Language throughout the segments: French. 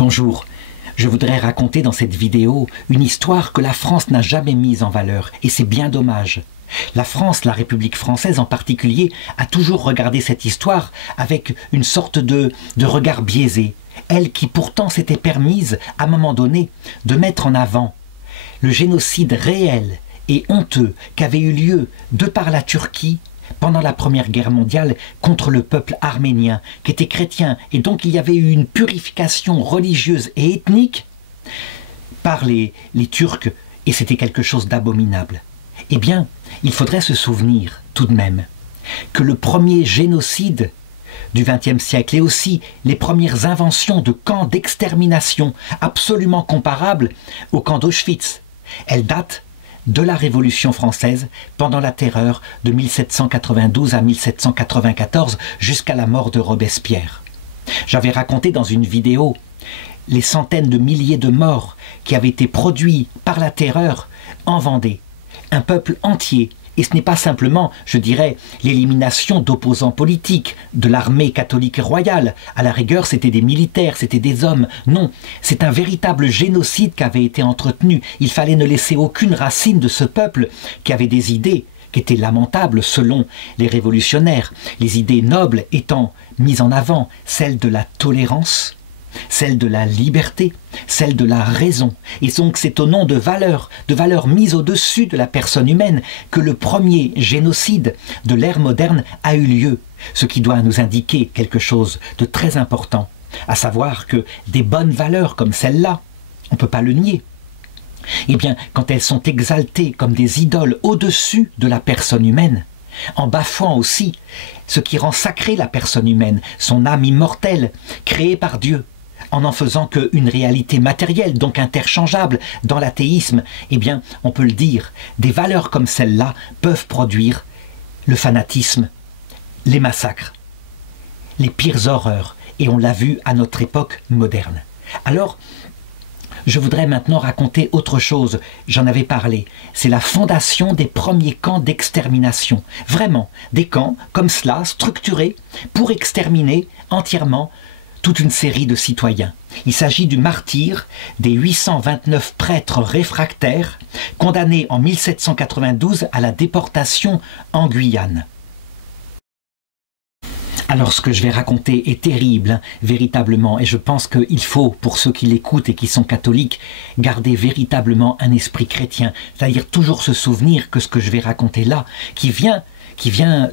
Bonjour, je voudrais raconter dans cette vidéo une histoire que la France n'a jamais mise en valeur, et c'est bien dommage. La France, la République française en particulier, a toujours regardé cette histoire avec une sorte de regard biaisé. Elle qui pourtant s'était permise, à un moment donné, de mettre en avant le génocide réel et honteux qu'avait eu lieu de par la Turquie pendant la Première Guerre mondiale contre le peuple arménien, qui était chrétien, et donc il y avait eu une purification religieuse et ethnique par les Turcs, et c'était quelque chose d'abominable. Eh bien, il faudrait se souvenir tout de même que le premier génocide du XXe siècle et aussi les premières inventions de camps d'extermination absolument comparables au camp d'Auschwitz, elles datent de la Révolution française pendant la terreur de 1792 à 1794 jusqu'à la mort de Robespierre. J'avais raconté dans une vidéo les centaines de milliers de morts qui avaient été produits par la terreur en Vendée. Un peuple entier, et ce n'est pas simplement, je dirais, l'élimination d'opposants politiques, de l'armée catholique royale. À la rigueur, c'était des militaires, c'était des hommes. Non, c'est un véritable génocide qui avait été entretenu. Il fallait ne laisser aucune racine de ce peuple qui avait des idées qui étaient lamentables selon les révolutionnaires. Les idées nobles étant mises en avant, celles de la tolérance, celle de la liberté, celle de la raison. Et donc c'est au nom de valeurs mises au-dessus de la personne humaine que le premier génocide de l'ère moderne a eu lieu. Ce qui doit nous indiquer quelque chose de très important, à savoir que des bonnes valeurs comme celle-là, on ne peut pas le nier, eh bien quand elles sont exaltées comme des idoles au-dessus de la personne humaine, en bafouant aussi ce qui rend sacrée la personne humaine, son âme immortelle, créée par Dieu, en faisant qu'une réalité matérielle, donc interchangeable dans l'athéisme, eh bien, on peut le dire, des valeurs comme celle-là peuvent produire le fanatisme, les massacres, les pires horreurs, et on l'a vu à notre époque moderne. Alors, je voudrais maintenant raconter autre chose, j'en avais parlé, c'est la fondation des premiers camps d'extermination. Vraiment, des camps comme cela, structurés pour exterminer entièrement toute une série de citoyens. Il s'agit du martyre des 829 prêtres réfractaires condamnés en 1792 à la déportation en Guyane. Alors ce que je vais raconter est terrible, hein, véritablement, et je pense qu'il faut, pour ceux qui l'écoutent et qui sont catholiques, garder véritablement un esprit chrétien, c'est-à-dire toujours se souvenir que ce que je vais raconter là, qui vient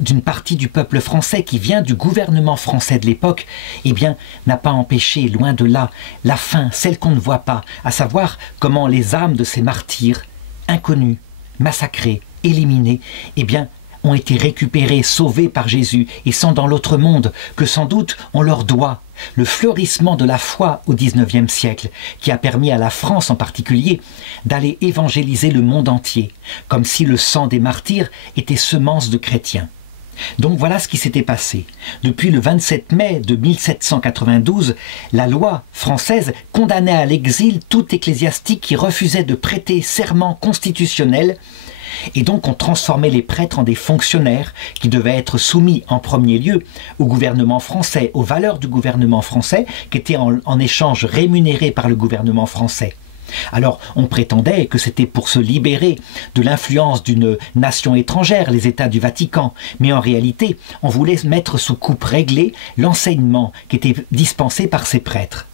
d'une partie du peuple français, qui vient du gouvernement français de l'époque, eh bien, n'a pas empêché, loin de là, la fin, celle qu'on ne voit pas, à savoir comment les âmes de ces martyrs, inconnus, massacrés, éliminés, eh bien, ont été récupérés, sauvés par Jésus, et sont dans l'autre monde, que sans doute on leur doit le fleurissement de la foi au XIXe siècle, qui a permis à la France en particulier d'aller évangéliser le monde entier, comme si le sang des martyrs était semence de chrétiens. Donc voilà ce qui s'était passé. Depuis le 27 mai de 1792, la loi française condamnait à l'exil tout ecclésiastique qui refusait de prêter serment constitutionnel. Et donc on transformait les prêtres en des fonctionnaires qui devaient être soumis en premier lieu au gouvernement français, aux valeurs du gouvernement français, qui étaient en échange rémunérés par le gouvernement français. Alors on prétendait que c'était pour se libérer de l'influence d'une nation étrangère, les États du Vatican, mais en réalité on voulait mettre sous coupe réglée l'enseignement qui était dispensé par ces prêtres.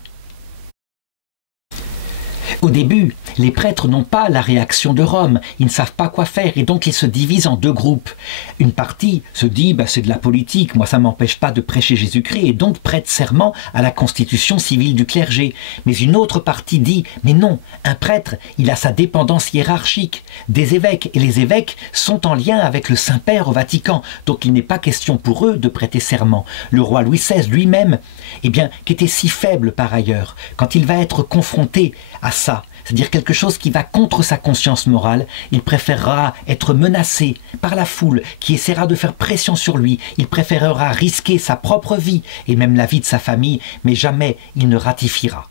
Au début, les prêtres n'ont pas la réaction de Rome, ils ne savent pas quoi faire et donc ils se divisent en deux groupes. Une partie se dit c'est de la politique, moi ça ne m'empêche pas de prêcher Jésus-Christ et donc prête serment à la constitution civile du clergé. Mais une autre partie dit mais non, un prêtre il a sa dépendance hiérarchique des évêques et les évêques sont en lien avec le Saint-Père au Vatican, donc il n'est pas question pour eux de prêter serment. Le roi Louis XVI lui-même, eh bien, qui était si faible par ailleurs, quand il va être confronté à ça, c'est-à-dire quelque chose qui va contre sa conscience morale, il préférera être menacé par la foule qui essaiera de faire pression sur lui, il préférera risquer sa propre vie et même la vie de sa famille, mais jamais il ne ratifiera.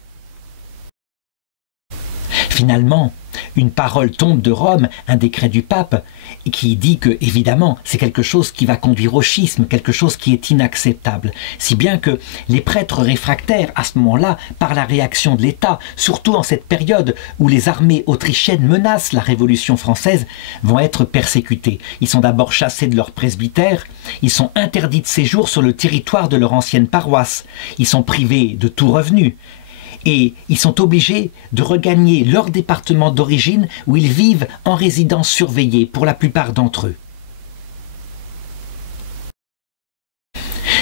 Finalement, une parole tombe de Rome, un décret du pape, qui dit que, évidemment, c'est quelque chose qui va conduire au schisme, quelque chose qui est inacceptable. Si bien que les prêtres réfractaires, à ce moment-là, par la réaction de l'État, surtout en cette période où les armées autrichiennes menacent la Révolution française, vont être persécutés. Ils sont d'abord chassés de leur presbytère, ils sont interdits de séjour sur le territoire de leur ancienne paroisse, ils sont privés de tout revenu. Et ils sont obligés de regagner leur département d'origine où ils vivent en résidence surveillée pour la plupart d'entre eux.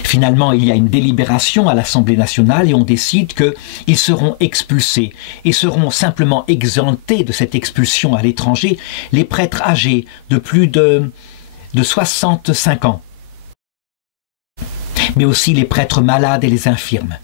Finalement, il y a une délibération à l'Assemblée nationale et on décide qu'ils seront expulsés et seront simplement exemptés de cette expulsion à l'étranger les prêtres âgés de plus de 65 ans, mais aussi les prêtres malades et les infirmes.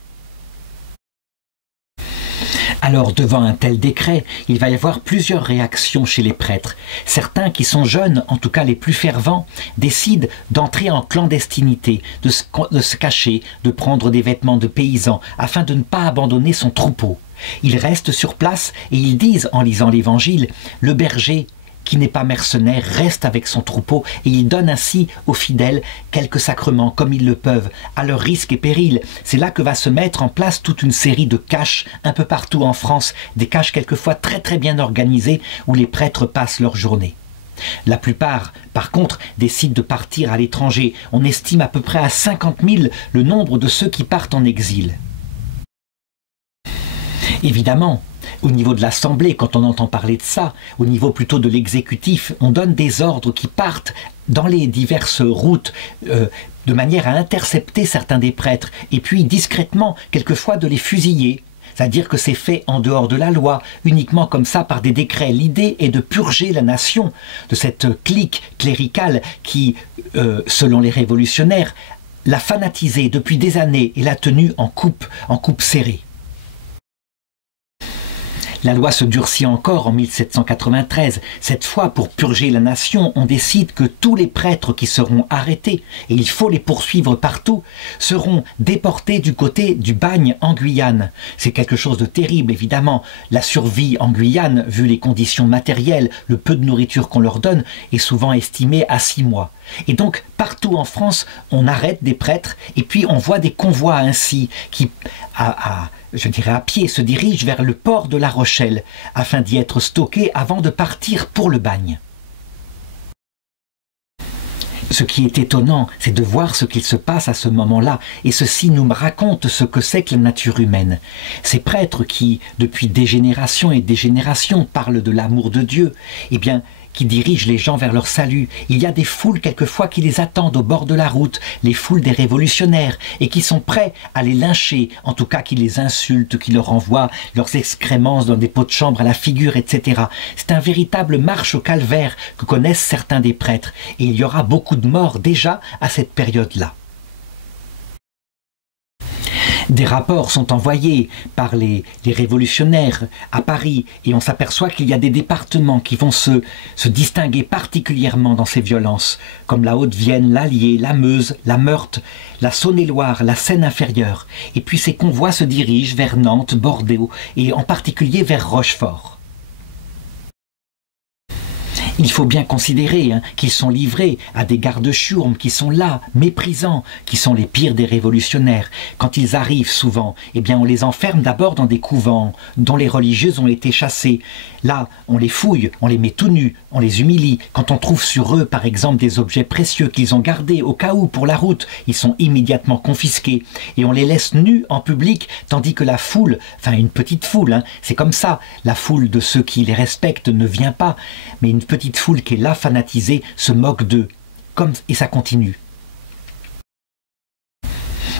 Alors, devant un tel décret, il va y avoir plusieurs réactions chez les prêtres. Certains qui sont jeunes, en tout cas les plus fervents, décident d'entrer en clandestinité, de se cacher, de prendre des vêtements de paysans, afin de ne pas abandonner son troupeau. Ils restent sur place et ils disent, en lisant l'Évangile, « Le berger qui n'est pas mercenaire, reste avec son troupeau et ils donnent ainsi aux fidèles quelques sacrements comme ils le peuvent, à leur risque et péril. » C'est là que va se mettre en place toute une série de caches un peu partout en France, des caches quelquefois très très bien organisées où les prêtres passent leur journée. La plupart, par contre, décident de partir à l'étranger. On estime à peu près à 50 000 le nombre de ceux qui partent en exil. Évidemment, au niveau de l'Assemblée, quand on entend parler de ça, au niveau plutôt de l'exécutif, on donne des ordres qui partent dans les diverses routes de manière à intercepter certains des prêtres et puis discrètement, quelquefois, de les fusiller. C'est-à-dire que c'est fait en dehors de la loi, uniquement comme ça par des décrets. L'idée est de purger la nation de cette clique cléricale qui, selon les révolutionnaires, l'a fanatisée depuis des années et l'a tenue en coupe serrée. La loi se durcit encore en 1793. Cette fois, pour purger la nation, on décide que tous les prêtres qui seront arrêtés, et il faut les poursuivre partout, seront déportés du côté du bagne en Guyane. C'est quelque chose de terrible, évidemment. La survie en Guyane, vu les conditions matérielles, le peu de nourriture qu'on leur donne, est souvent estimée à 6 mois. Et donc, partout en France, on arrête des prêtres, et puis on voit des convois ainsi, qui, je dirais à pied, se dirigent vers le port de La Rochelle, afin d'y être stockés avant de partir pour le bagne. Ce qui est étonnant, c'est de voir ce qu'il se passe à ce moment-là, et ceci nous raconte ce que c'est que la nature humaine. Ces prêtres qui, depuis des générations et des générations, parlent de l'amour de Dieu, eh bien, qui dirigent les gens vers leur salut. Il y a des foules quelquefois qui les attendent au bord de la route, les foules des révolutionnaires, et qui sont prêts à les lyncher, en tout cas qui les insultent, qui leur envoient leurs excréments dans des pots de chambre à la figure, etc. C'est un véritable marche au calvaire que connaissent certains des prêtres, et il y aura beaucoup de morts déjà à cette période-là. Des rapports sont envoyés par les révolutionnaires à Paris et on s'aperçoit qu'il y a des départements qui vont se distinguer particulièrement dans ces violences, comme la Haute-Vienne, l'Allier, la Meuse, la Meurthe, la Saône-et-Loire, la Seine-Inférieure. Et puis ces convois se dirigent vers Nantes, Bordeaux et en particulier vers Rochefort. Il faut bien considérer qu'ils sont livrés à des gardes-chiourmes qui sont là, méprisants, qui sont les pires des révolutionnaires. Quand ils arrivent souvent, eh bien on les enferme d'abord dans des couvents dont les religieuses ont été chassées. Là, on les fouille, on les met tout nus, on les humilie. Quand on trouve sur eux, par exemple, des objets précieux qu'ils ont gardés au cas où pour la route, ils sont immédiatement confisqués. Et on les laisse nus en public, tandis que la foule, enfin une petite foule, c'est comme ça, la foule de ceux qui les respectent ne vient pas, mais une petite foule qui est là fanatisée se moque d'eux, et ça continue.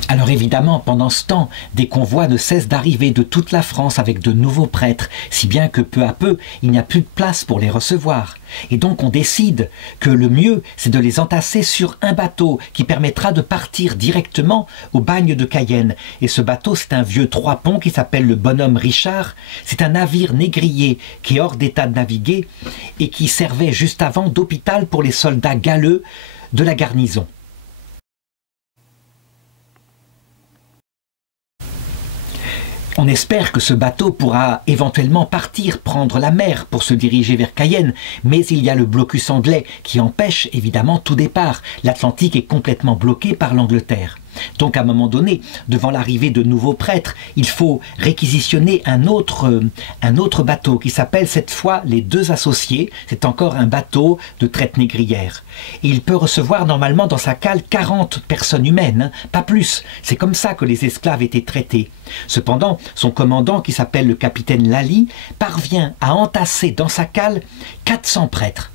Alors évidemment, pendant ce temps, des convois ne cessent d'arriver de toute la France avec de nouveaux prêtres, si bien que peu à peu, il n'y a plus de place pour les recevoir. Et donc on décide que le mieux, c'est de les entasser sur un bateau qui permettra de partir directement au bagne de Cayenne. Et ce bateau, c'est un vieux 3 ponts qui s'appelle le Bonhomme Richard. C'est un navire négrier qui est hors d'état de naviguer et qui servait juste avant d'hôpital pour les soldats galeux de la garnison. On espère que ce bateau pourra éventuellement partir prendre la mer pour se diriger vers Cayenne, mais il y a le blocus anglais qui empêche évidemment tout départ. L'Atlantique est complètement bloqué par l'Angleterre. Donc à un moment donné, devant l'arrivée de nouveaux prêtres, il faut réquisitionner un autre bateau qui s'appelle cette fois les Deux Associés. C'est encore un bateau de traite négrière. Et il peut recevoir normalement dans sa cale 40 personnes humaines, hein, pas plus. C'est comme ça que les esclaves étaient traités. Cependant, son commandant, qui s'appelle le capitaine Lally, parvient à entasser dans sa cale 400 prêtres.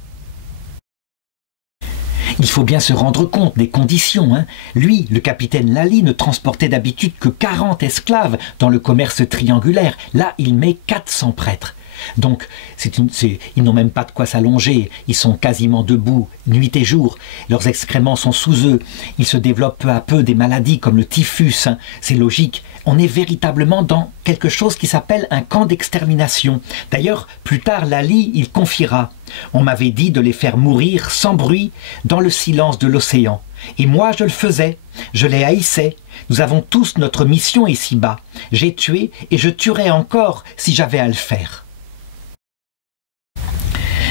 Il faut bien se rendre compte des conditions. Hein. Lui, le capitaine Lally, ne transportait d'habitude que 40 esclaves dans le commerce triangulaire. Là, il met 400 prêtres. Donc, ils n'ont même pas de quoi s'allonger. Ils sont quasiment debout, nuit et jour. Leurs excréments sont sous eux. Il se développe peu à peu des maladies comme le typhus. Hein. C'est logique. On est véritablement dans quelque chose qui s'appelle un camp d'extermination. D'ailleurs, plus tard, Lally, il confiera. On m'avait dit de les faire mourir sans bruit dans le silence de l'océan. Et moi, je le faisais. Je les haïssais. Nous avons tous notre mission ici-bas. J'ai tué et je tuerais encore si j'avais à le faire.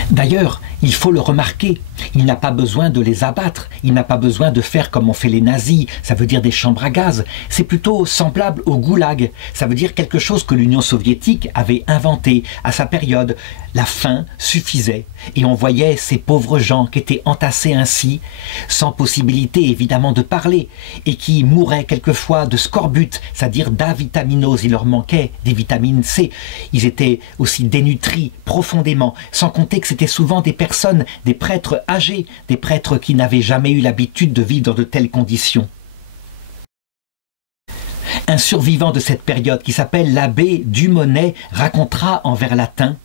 D'ailleurs, il faut le remarquer, il n'a pas besoin de les abattre, il n'a pas besoin de faire comme ont fait les nazis, ça veut dire des chambres à gaz, c'est plutôt semblable au goulag, ça veut dire quelque chose que l'Union soviétique avait inventé à sa période. La faim suffisait et on voyait ces pauvres gens qui étaient entassés ainsi, sans possibilité évidemment de parler, et qui mouraient quelquefois de scorbut, c'est-à-dire d'avitaminose, il leur manquait des vitamines C, ils étaient aussi dénutris profondément, sans compter que c'était souvent des personnes, des prêtres âgés, des prêtres qui n'avaient jamais eu l'habitude de vivre dans de telles conditions. Un survivant de cette période qui s'appelle l'abbé Dumonet racontera en vers latin: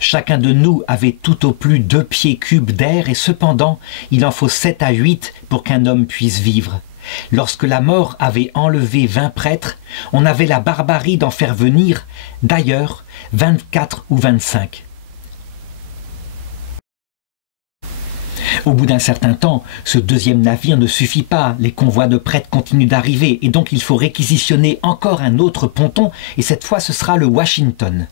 chacun de nous avait tout au plus 2 pieds cubes d'air et cependant il en faut 7 à 8 pour qu'un homme puisse vivre. Lorsque la mort avait enlevé 20 prêtres, on avait la barbarie d'en faire venir d'ailleurs 24 ou 25. Au bout d'un certain temps, ce deuxième navire ne suffit pas, les convois de prêtres continuent d'arriver et donc il faut réquisitionner encore un autre ponton et cette fois ce sera le Washington.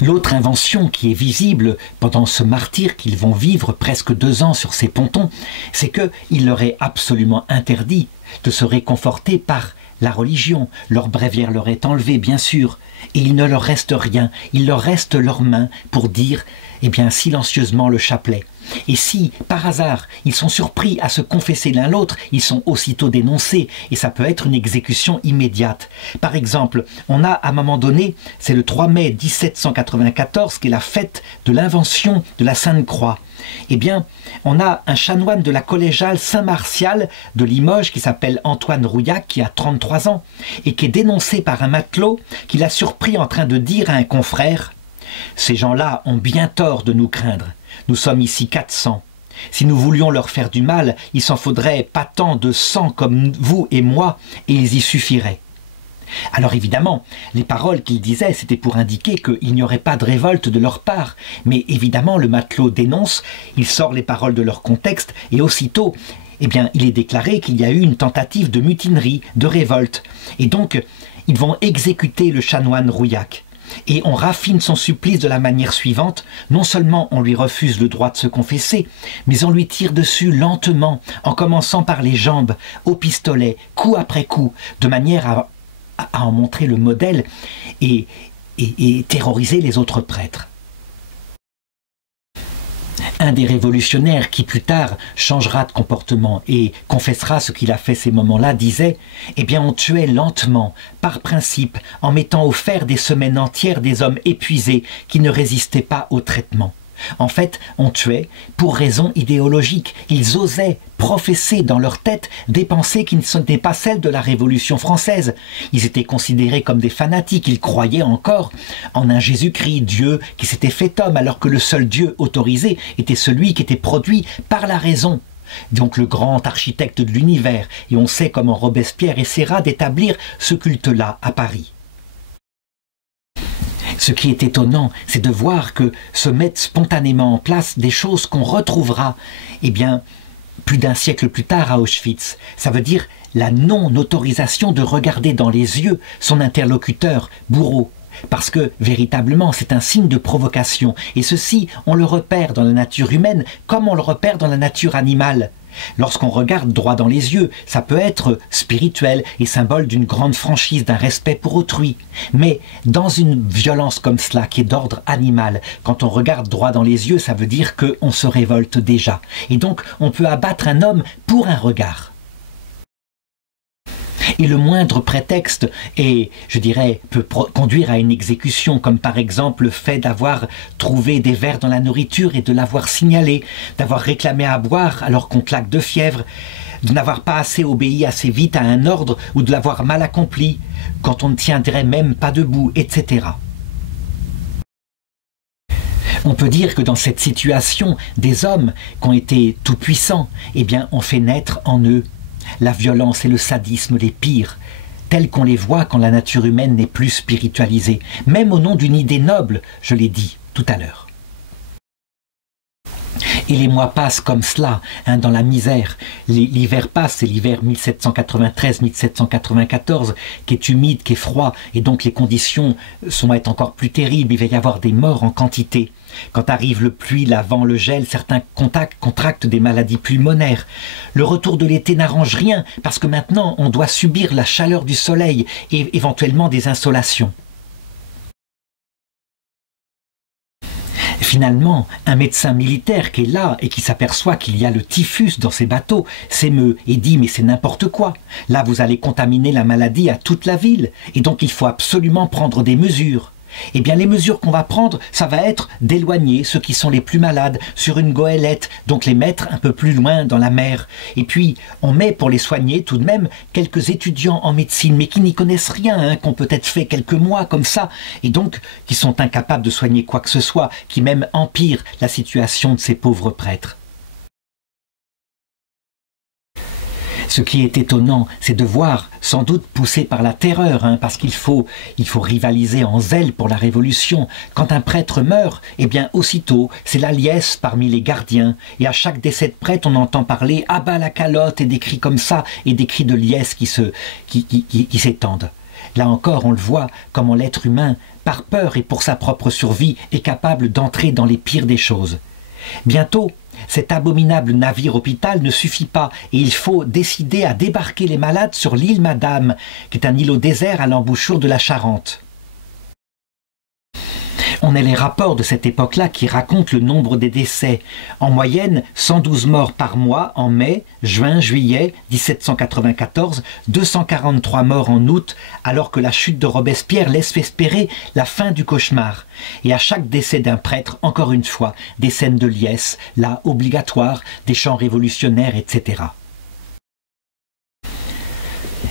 L'autre invention qui est visible pendant ce martyre qu'ils vont vivre presque 2 ans sur ces pontons, c'est qu'il leur est absolument interdit de se réconforter par la religion. Leur bréviaire leur est enlevée, bien sûr, et il ne leur reste rien. Il leur reste leurs mains pour dire, eh bien, silencieusement le chapelet. Et si, par hasard, ils sont surpris à se confesser l'un l'autre, ils sont aussitôt dénoncés, et ça peut être une exécution immédiate. Par exemple, on a à un moment donné, c'est le 3 mai 1794, qui est la fête de l'invention de la Sainte Croix. Eh bien, on a un chanoine de la collégiale Saint-Martial de Limoges qui s'appelle Antoine Rouillac, qui a 33 ans, et qui est dénoncé par un matelot qui l'a surpris en train de dire à un confrère: « Ces gens-là ont bien tort de nous craindre. Nous sommes ici 400. Si nous voulions leur faire du mal, il s'en faudrait pas tant de 100 comme vous et moi, et ils y suffiraient. » Alors évidemment, les paroles qu'il disait, c'était pour indiquer qu'il n'y aurait pas de révolte de leur part. Mais évidemment, le matelot dénonce, il sort les paroles de leur contexte, et aussitôt, eh bien, il est déclaré qu'il y a eu une tentative de mutinerie, de révolte. Et donc, ils vont exécuter le chanoine Rouillac. Et on raffine son supplice de la manière suivante: non seulement on lui refuse le droit de se confesser, mais on lui tire dessus lentement, en commençant par les jambes, au pistolet, coup après coup, de manière à en montrer le modèle et terroriser les autres prêtres. Un des révolutionnaires qui plus tard changera de comportement et confessera ce qu'il a fait ces moments-là disait: « Eh bien on tuait lentement, par principe, en mettant au fer des semaines entières des hommes épuisés qui ne résistaient pas au traitement. En fait, on tuait pour raison idéologique. Ils osaient professer dans leur tête des pensées qui ne n'étaient pas celles de la Révolution française. Ils étaient considérés comme des fanatiques. Ils croyaient encore en un Jésus-Christ, Dieu, qui s'était fait homme, alors que le seul Dieu autorisé était celui qui était produit par la raison. Donc le grand architecte de l'univers. Et on sait comment Robespierre essaiera d'établir ce culte-là à Paris. Ce qui est étonnant, c'est de voir que se mettent spontanément en place des choses qu'on retrouvera, eh bien, plus d'un siècle plus tard à Auschwitz. Ça veut dire la non-autorisation de regarder dans les yeux son interlocuteur, bourreau. Parce que, véritablement, c'est un signe de provocation. Et ceci, on le repère dans la nature humaine comme on le repère dans la nature animale. Lorsqu'on regarde droit dans les yeux, ça peut être spirituel et symbole d'une grande franchise, d'un respect pour autrui. Mais dans une violence comme cela, qui est d'ordre animal, quand on regarde droit dans les yeux, ça veut dire qu'on se révolte déjà. Et donc, on peut abattre un homme pour un regard. Et le moindre prétexte je dirais, peut conduire à une exécution, comme par exemple le fait d'avoir trouvé des vers dans la nourriture et de l'avoir signalé, d'avoir réclamé à boire alors qu'on claque de fièvre, de n'avoir pas assez obéi assez vite à un ordre ou de l'avoir mal accompli, quand on ne tiendrait même pas debout, etc. On peut dire que dans cette situation, des hommes qui ont été tout-puissants, eh bien, ont fait naître en eux la violence et le sadisme les pires, tels qu'on les voit quand la nature humaine n'est plus spiritualisée, même au nom d'une idée noble, je l'ai dit tout à l'heure. Et les mois passent comme cela, dans la misère. L'hiver passe, c'est l'hiver 1793-1794, qui est humide, qui est froid, et donc les conditions vont être encore plus terribles, il va y avoir des morts en quantité. Quand arrive le pluie, le vent, le gel, certains contractent des maladies pulmonaires. Le retour de l'été n'arrange rien, parce que maintenant on doit subir la chaleur du soleil et éventuellement des insolations. Finalement, un médecin militaire qui est là et qui s'aperçoit qu'il y a le typhus dans ses bateaux s'émeut et dit « mais c'est n'importe quoi, là vous allez contaminer la maladie à toute la ville et donc il faut absolument prendre des mesures ». Eh bien les mesures qu'on va prendre, ça va être d'éloigner ceux qui sont les plus malades sur une goélette, donc les mettre un peu plus loin dans la mer. Et puis on met pour les soigner tout de même quelques étudiants en médecine, mais qui n'y connaissent rien, qui ont peut-être fait quelques mois comme ça, et donc qui sont incapables de soigner quoi que ce soit, qui même empirent la situation de ces pauvres prêtres. Ce qui est étonnant, c'est de voir, sans doute poussé par la terreur, parce qu'il faut rivaliser en zèle pour la Révolution. Quand un prêtre meurt, eh bien aussitôt, c'est la liesse parmi les gardiens. Et à chaque décès de prêtre, on entend parler « Ah bah la calotte » et des cris comme ça, et des cris de liesse qui s'étendent. Là encore, on le voit, comment l'être humain, par peur et pour sa propre survie, est capable d'entrer dans les pires des choses. Bientôt, cet abominable navire-hôpital ne suffit pas et il faut décider à débarquer les malades sur l'île Madame, qui est un îlot désert à l'embouchure de la Charente. On a les rapports de cette époque-là qui racontent le nombre des décès. En moyenne, 112 morts par mois en mai, juin, juillet 1794, 243 morts en août, alors que la chute de Robespierre laisse espérer la fin du cauchemar. Et à chaque décès d'un prêtre, encore une fois, des scènes de liesse, là obligatoires, des chants révolutionnaires, etc.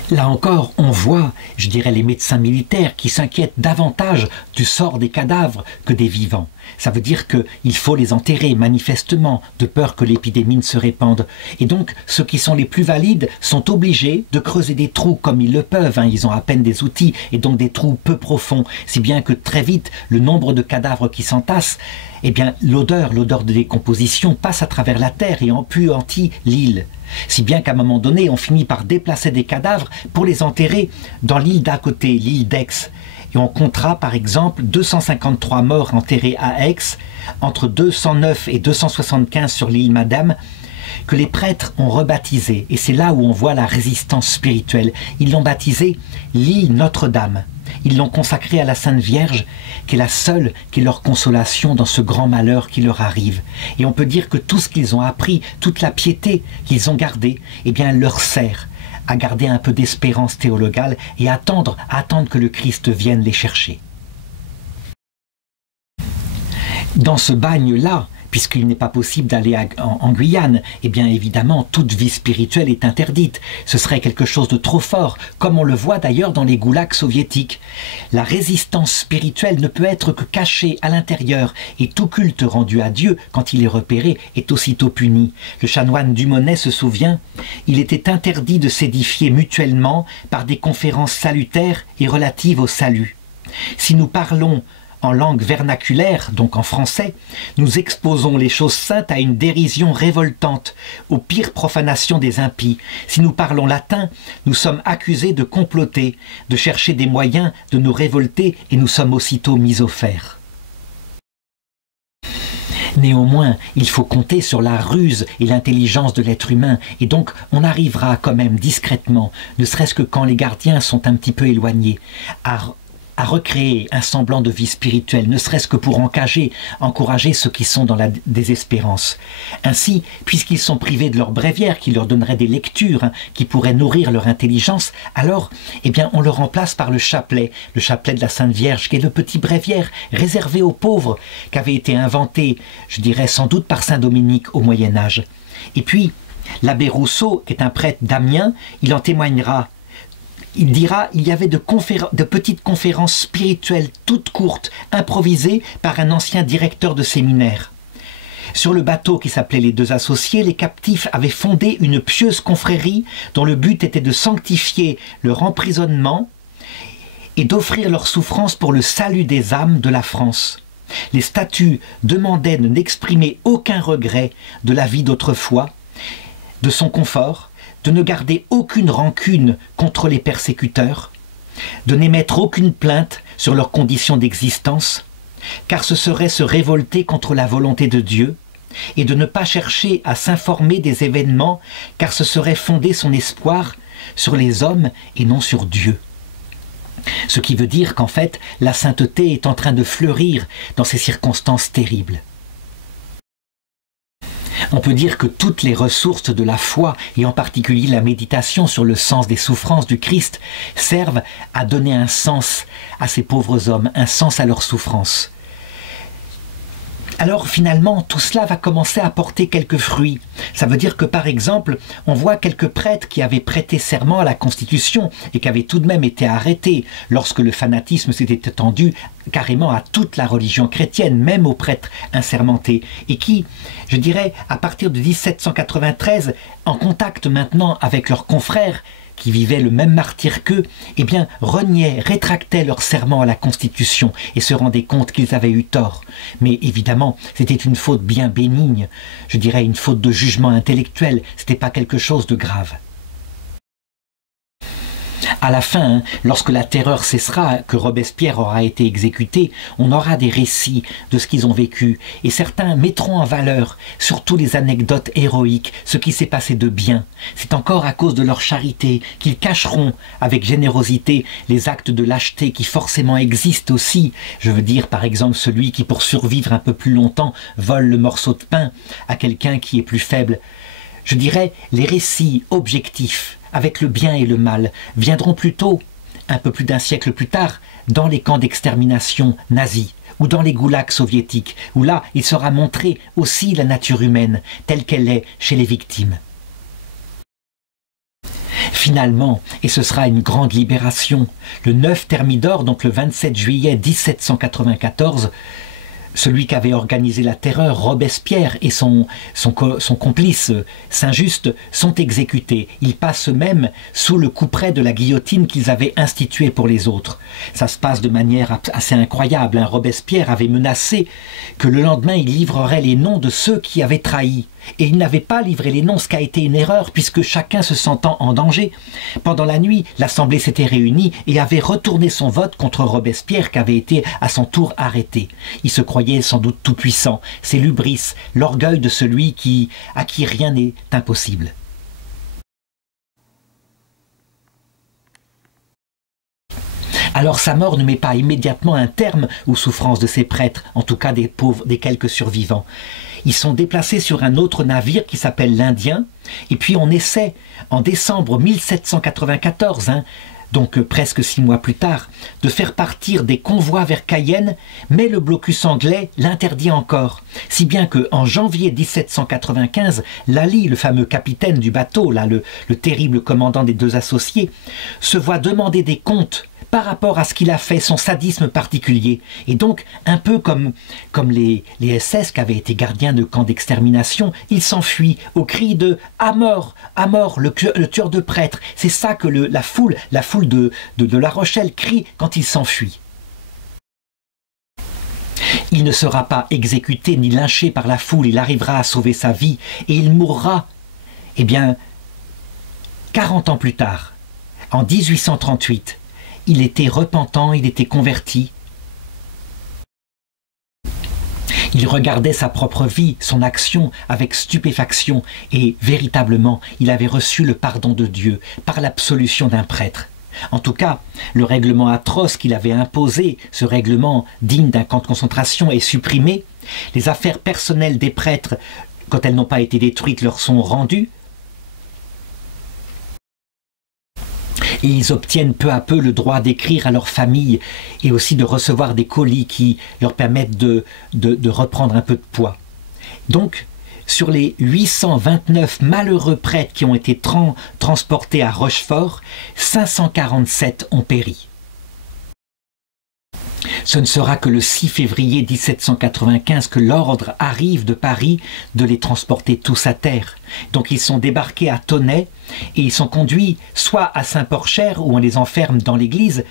Là encore, on voit, je dirais, les médecins militaires qui s'inquiètent davantage du sort des cadavres que des vivants. Ça veut dire qu'il faut les enterrer manifestement, de peur que l'épidémie ne se répande. Et donc, ceux qui sont les plus valides sont obligés de creuser des trous comme ils le peuvent. Ils ont à peine des outils, et donc des trous peu profonds. Si bien que très vite, le nombre de cadavres qui s'entassent, eh bien, l'odeur de décomposition passe à travers la terre et empuantit l'île. Si bien qu'à un moment donné, on finit par déplacer des cadavres pour les enterrer dans l'île d'à côté, l'île d'Aix. Et on comptera par exemple 253 morts enterrés à Aix, entre 209 et 275 sur l'île Madame, que les prêtres ont rebaptisé. Et c'est là où on voit la résistance spirituelle. Ils l'ont baptisé l'île Notre-Dame. Ils l'ont consacrée à la Sainte Vierge, qui est la seule qui est leur consolation dans ce grand malheur qui leur arrive. Et on peut dire que tout ce qu'ils ont appris, toute la piété qu'ils ont gardée, eh bien, leur sert à garder un peu d'espérance théologale et à attendre que le Christ vienne les chercher. Dans ce bagne-là, puisqu'il n'est pas possible d'aller en Guyane, eh bien évidemment, toute vie spirituelle est interdite. Ce serait quelque chose de trop fort, comme on le voit d'ailleurs dans les goulags soviétiques. La résistance spirituelle ne peut être que cachée à l'intérieur, et tout culte rendu à Dieu, quand il est repéré, est aussitôt puni. Le chanoine Dumonet se souvient, il était interdit de s'édifier mutuellement par des conférences salutaires et relatives au salut. Si nous parlons en langue vernaculaire, donc en français, nous exposons les choses saintes à une dérision révoltante, aux pires profanations des impies. Si nous parlons latin, nous sommes accusés de comploter, de chercher des moyens de nous révolter et nous sommes aussitôt mis au fer. Néanmoins, il faut compter sur la ruse et l'intelligence de l'être humain, et donc on arrivera quand même discrètement, ne serait-ce que quand les gardiens sont un petit peu éloignés, à recréer un semblant de vie spirituelle, ne serait-ce que pour encourager ceux qui sont dans la désespérance. Ainsi, puisqu'ils sont privés de leur bréviaire, qui leur donnerait des lectures, qui pourraient nourrir leur intelligence, alors, eh bien, on le remplace par le chapelet de la Sainte Vierge, qui est le petit bréviaire réservé aux pauvres, qui avait été inventé, je dirais, sans doute par saint Dominique au Moyen-Âge. Et puis, l'abbé Rousseau, qui est un prêtre d'Amiens, il en témoignera. Il dira, il y avait de petites conférences spirituelles toutes courtes, improvisées par un ancien directeur de séminaire. Sur le bateau qui s'appelait les Deux Associés, les captifs avaient fondé une pieuse confrérie dont le but était de sanctifier leur emprisonnement et d'offrir leur souffrance pour le salut des âmes de la France. Les statuts demandaient de n'exprimer aucun regret de la vie d'autrefois, de son confort, de ne garder aucune rancune contre les persécuteurs, de n'émettre aucune plainte sur leurs conditions d'existence, car ce serait se révolter contre la volonté de Dieu, et de ne pas chercher à s'informer des événements, car ce serait fonder son espoir sur les hommes et non sur Dieu. Ce qui veut dire qu'en fait, la sainteté est en train de fleurir dans ces circonstances terribles. On peut dire que toutes les ressources de la foi, et en particulier la méditation sur le sens des souffrances du Christ, servent à donner un sens à ces pauvres hommes, un sens à leurs souffrances. Alors finalement, tout cela va commencer à porter quelques fruits. Ça veut dire que par exemple, on voit quelques prêtres qui avaient prêté serment à la Constitution et qui avaient tout de même été arrêtés lorsque le fanatisme s'était étendu carrément à toute la religion chrétienne, même aux prêtres insermentés, et qui, je dirais, à partir de 1793, en contact maintenant avec leurs confrères, qui vivaient le même martyre qu'eux, eh bien, reniaient, rétractaient leur serment à la Constitution et se rendaient compte qu'ils avaient eu tort. Mais évidemment, c'était une faute bien bénigne, je dirais une faute de jugement intellectuel, c'était pas quelque chose de grave. À la fin, lorsque la terreur cessera, que Robespierre aura été exécuté, on aura des récits de ce qu'ils ont vécu, et certains mettront en valeur, surtout les anecdotes héroïques, ce qui s'est passé de bien. C'est encore à cause de leur charité qu'ils cacheront avec générosité les actes de lâcheté qui forcément existent aussi. Je veux dire par exemple celui qui, pour survivre un peu plus longtemps, vole le morceau de pain à quelqu'un qui est plus faible. Je dirais les récits objectifs, avec le bien et le mal, viendront plutôt, un peu plus d'un siècle plus tard, dans les camps d'extermination nazis ou dans les goulags soviétiques, où là, il sera montré aussi la nature humaine, telle qu'elle est chez les victimes. Finalement, et ce sera une grande libération, le 9 Thermidor, donc le 27 juillet 1794, celui qui avait organisé la terreur, Robespierre, et son complice Saint-Just sont exécutés. Ils passent même sous le couperet de la guillotine qu'ils avaient instituée pour les autres. Ça se passe de manière assez incroyable. Robespierre avait menacé que le lendemain il livrerait les noms de ceux qui avaient trahi. Et il n'avait pas livré les noms, ce qui a été une erreur, puisque chacun se sentant en danger. Pendant la nuit, l'Assemblée s'était réunie et avait retourné son vote contre Robespierre, qui avait été à son tour arrêté. Il se croyait sans doute tout-puissant. C'est l'hubris, l'orgueil de celui à qui rien n'est impossible. Alors sa mort ne met pas immédiatement un terme aux souffrances de ces prêtres, en tout cas des pauvres, des quelques survivants. Ils sont déplacés sur un autre navire qui s'appelle l'Indien, et puis on essaie, en décembre 1794, donc presque 6 mois plus tard, de faire partir des convois vers Cayenne, mais le blocus anglais l'interdit encore. Si bien qu'en janvier 1795, Lally, le fameux capitaine du bateau, là, le terrible commandant des Deux Associés, se voit demander des comptes par rapport à ce qu'il a fait, son sadisme particulier. Et donc, un peu comme les SS qui avaient été gardiens de camps d'extermination, il s'enfuit au cri de « à mort, le tueur de prêtres ». C'est ça que la foule de La Rochelle crie quand il s'enfuit. Il ne sera pas exécuté ni lynché par la foule, il arrivera à sauver sa vie et il mourra, eh bien, 40 ans plus tard, en 1838, il était repentant, il était converti. Il regardait sa propre vie, son action avec stupéfaction et véritablement, il avait reçu le pardon de Dieu par l'absolution d'un prêtre. En tout cas, le règlement atroce qu'il avait imposé, ce règlement digne d'un camp de concentration, est supprimé. Les affaires personnelles des prêtres, quand elles n'ont pas été détruites, leur sont rendues. Et ils obtiennent peu à peu le droit d'écrire à leur famille et aussi de recevoir des colis qui leur permettent de reprendre un peu de poids. Donc, sur les 829 malheureux prêtres qui ont été transportés à Rochefort, 547 ont péri. Ce ne sera que le 6 février 1795 que l'ordre arrive de Paris de les transporter tous à terre. Donc ils sont débarqués à Tonnay et ils sont conduits soit à Saint-Porcher où on les enferme dans l'église,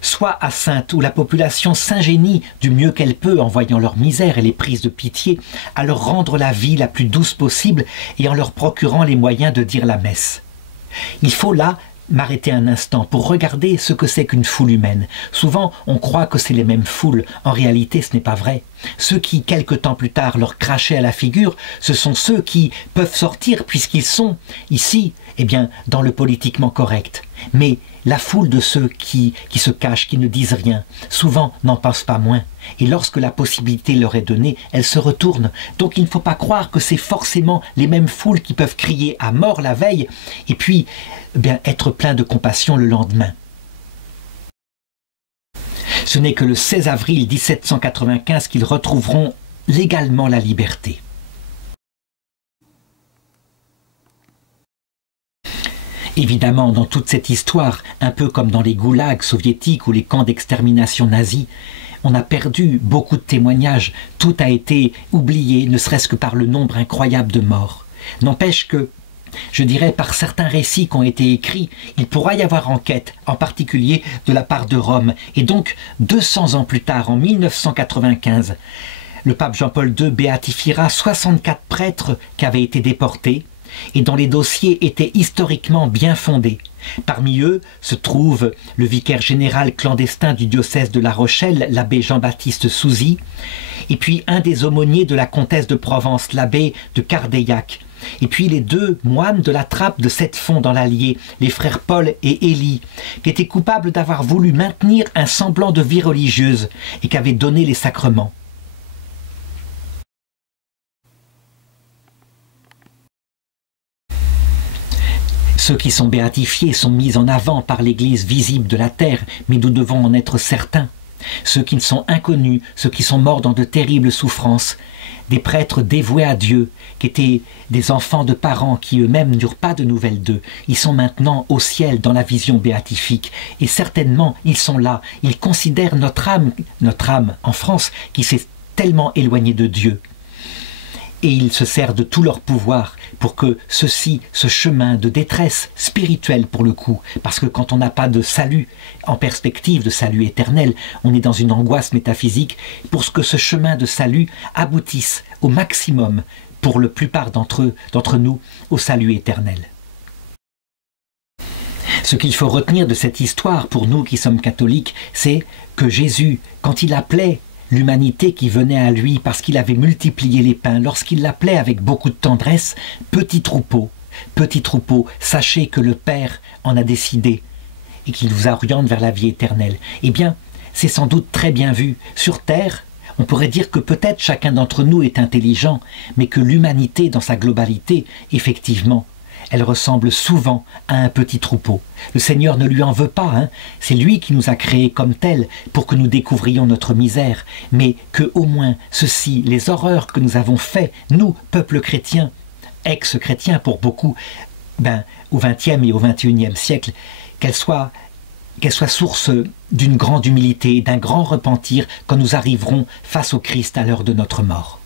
soit à Saintes où la population s'ingénie du mieux qu'elle peut en voyant leur misère et les prises de pitié à leur rendre la vie la plus douce possible et en leur procurant les moyens de dire la messe. Il faut là m'arrêter un instant pour regarder ce que c'est qu'une foule humaine. Souvent, on croit que c'est les mêmes foules. En réalité, ce n'est pas vrai. Ceux qui, quelque temps plus tard, leur crachaient à la figure, ce sont ceux qui peuvent sortir puisqu'ils sont ici, eh bien, dans le politiquement correct. Mais la foule de ceux qui se cachent, qui ne disent rien, souvent n'en pensent pas moins. Et lorsque la possibilité leur est donnée, elles se retournent. Donc il ne faut pas croire que c'est forcément les mêmes foules qui peuvent crier à mort la veille et puis bien, être plein de compassion le lendemain. Ce n'est que le 16 avril 1795 qu'ils retrouveront légalement la liberté. Évidemment, dans toute cette histoire, un peu comme dans les goulags soviétiques ou les camps d'extermination nazis, on a perdu beaucoup de témoignages, tout a été oublié, ne serait-ce que par le nombre incroyable de morts. N'empêche que, je dirais par certains récits qui ont été écrits, il pourra y avoir enquête, en particulier de la part de Rome. Et donc, 200 ans plus tard, en 1995, le pape Jean-Paul II béatifiera 64 prêtres qui avaient été déportés, et dont les dossiers étaient historiquement bien fondés. Parmi eux se trouve le vicaire général clandestin du diocèse de La Rochelle, l'abbé Jean-Baptiste Souzy, et puis un des aumôniers de la comtesse de Provence, l'abbé de Cardeillac, et puis les deux moines de la trappe de Sept-Fonds dans l'Allier, les frères Paul et Élie, qui étaient coupables d'avoir voulu maintenir un semblant de vie religieuse et qui avaient donné les sacrements. Ceux qui sont béatifiés sont mis en avant par l'Église visible de la terre, mais nous devons en être certains. Ceux qui sont inconnus, ceux qui sont morts dans de terribles souffrances, des prêtres dévoués à Dieu, qui étaient des enfants de parents qui eux-mêmes n'eurent pas de nouvelles d'eux, ils sont maintenant au ciel dans la vision béatifique. Et certainement, ils sont là, ils considèrent notre âme en France, qui s'est tellement éloignée de Dieu. Et ils se servent de tout leur pouvoir pour que ce chemin de détresse spirituelle pour le coup, parce que quand on n'a pas de salut en perspective, de salut éternel, on est dans une angoisse métaphysique, pour que ce chemin de salut aboutisse au maximum, pour la plupart d'entre nous, au salut éternel. Ce qu'il faut retenir de cette histoire, pour nous qui sommes catholiques, c'est que Jésus, quand il appelait l'humanité qui venait à lui parce qu'il avait multiplié les pains, lorsqu'il l'appelait avec beaucoup de tendresse, petit troupeau, sachez que le Père en a décidé et qu'il vous oriente vers la vie éternelle. Eh bien, c'est sans doute très bien vu. Sur terre, on pourrait dire que peut-être chacun d'entre nous est intelligent, mais que l'humanité dans sa globalité, effectivement, elle ressemble souvent à un petit troupeau. Le Seigneur ne lui en veut pas, hein. C'est lui qui nous a créés comme tels pour que nous découvrions notre misère, mais que au moins ceci, les horreurs que nous avons fait, nous, peuple chrétien, ex-chrétien pour beaucoup, au XXe et au XXIe siècle, qu'elle soit source d'une grande humilité, d'un grand repentir quand nous arriverons face au Christ à l'heure de notre mort.